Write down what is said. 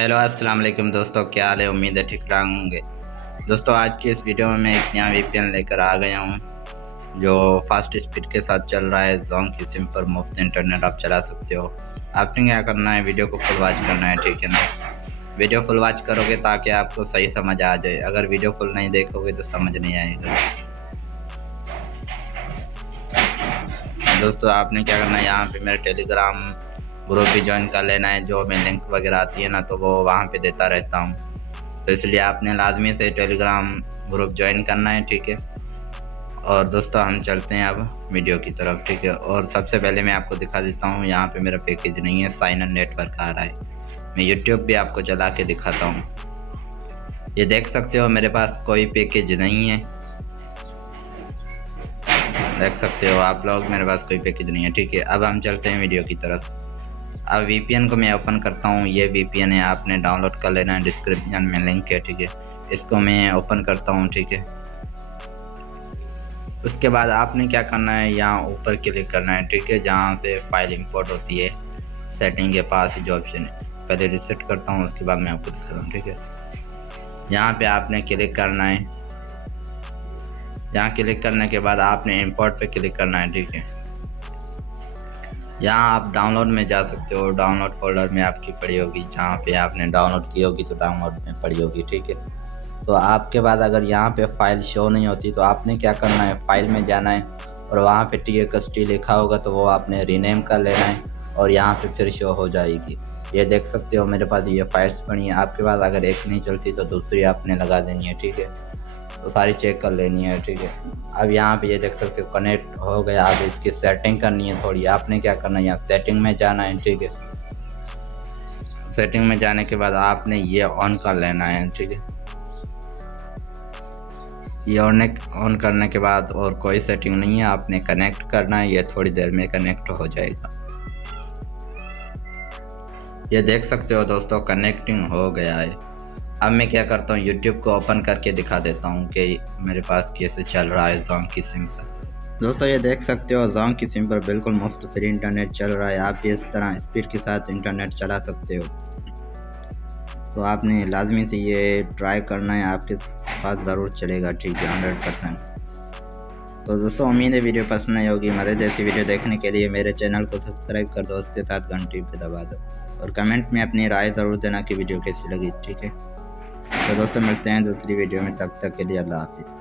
Hello अस्सलाम वालेकुम दोस्तों, क्या हाल है। उम्मीद है ठीक ठाक होंगे। दोस्तों आज की इस वीडियो में मैं एक नया वीपीएन लेकर आ गया हूँ जो फास्ट स्पीड के साथ चल रहा है। जोंग की सिम पर मुफ्त इंटरनेट आप चला सकते हो। आपने क्या करना है, वीडियो को फुल वॉच करना है, ठीक है ना। वीडियो फुल वॉच करोगे ताकि आपको सही समझ आ जाए। अगर वीडियो फुल नहीं देखोगे तो समझ नहीं आएगा। दोस्तों आपने क्या करना है, यहाँ पे मेरे टेलीग्राम ग्रुप भी ज्वाइन कर लेना है। जो मैं लिंक वगैरह आती है ना तो वो वहाँ पे देता रहता हूँ, तो इसलिए आपने लाजमी से टेलीग्राम ग्रुप ज्वाइन करना है, ठीक है। और दोस्तों हम चलते हैं अब वीडियो की तरफ, ठीक है। और सबसे पहले मैं आपको दिखा देता हूँ, यहाँ पे मेरा पैकेज नहीं है, साइन इन नेटवर्क आ रहा है। मैं यूट्यूब भी आपको चला के दिखाता हूँ। ये देख सकते हो मेरे पास कोई पैकेज नहीं है, देख सकते हो आप लोग, मेरे पास कोई पैकेज नहीं है, ठीक है। अब हम चलते हैं वीडियो की तरफ। अब वीपीएन को मैं ओपन करता हूँ। ये वीपीएन है, आपने डाउनलोड कर लेना है, डिस्क्रिप्शन में लिंक है, ठीक है। इसको मैं ओपन करता हूँ, ठीक है। उसके बाद आपने क्या करना है, यहाँ ऊपर क्लिक करना है, ठीक है, जहाँ से फाइल इंपोर्ट होती है। सेटिंग के पास ही जो ऑप्शन है, पहले रिसेट करता हूँ, उसके बाद मैं आपको दिखाता हूँ, ठीक है। यहाँ पे आपने क्लिक करना है। यहाँ क्लिक करने के बाद आपने इंपोर्ट पे क्लिक करना है, ठीक है। यहाँ आप डाउनलोड में जा सकते हो। डाउनलोड फोल्डर में आपकी पड़ी होगी, जहाँ पे आपने डाउनलोड की होगी तो डाउनलोड में पड़ी होगी, ठीक है। तो आपके बाद अगर यहाँ पे फाइल शो नहीं होती तो आपने क्या करना है, फाइल में जाना है और वहाँ पे TXT लिखा होगा तो वो आपने रीनेम कर लेना है और यहाँ पे फिर शो हो जाएगी। ये देख सकते हो मेरे पास ये फाइल्स पड़ी हैं। आपके पास अगर एक नहीं चलती तो दूसरी आपने लगा देनी है, ठीक है। तो सारी चेक कर लेनी है, ठीक है। अब यहाँ पे ये देख सकते हो कनेक्ट हो गया। अब इसकी सेटिंग करनी है थोड़ी। आपने क्या करना है, यहाँ सेटिंग में जाना है, ठीक है। सेटिंग में जाने के बाद आपने ये ऑन कर लेना है, ठीक है। ये ऑन करने के बाद और कोई सेटिंग नहीं है, आपने कनेक्ट करना है। ये थोड़ी देर में कनेक्ट हो जाएगा। ये देख सकते हो दोस्तों कनेक्टिंग हो गया है। अब मैं क्या करता हूँ, YouTube को ओपन करके दिखा देता हूँ कि मेरे पास कैसे चल रहा है जोंग की सिम पर। दोस्तों ये देख सकते हो जोंग की सिम पर बिल्कुल मुफ्त फ्री इंटरनेट चल रहा है। आप भी इस तरह स्पीड के साथ इंटरनेट चला सकते हो। तो आपने लाजमी से ये ट्राई करना है, आपके पास ज़रूर चलेगा, ठीक है, 100%। तो दोस्तों उम्मीद है वीडियो पसंद आई होगी। मज़े जैसी वीडियो देखने के लिए मेरे चैनल को सब्सक्राइब कर दो, उसके साथ घंटी पे दबा दो और कमेंट में अपनी राय ज़रूर देना कि वीडियो कैसी लगी, ठीक है। तो दोस्तों मिलते हैं दूसरी वीडियो में, तब तक के लिए अल्लाह हाफिज़।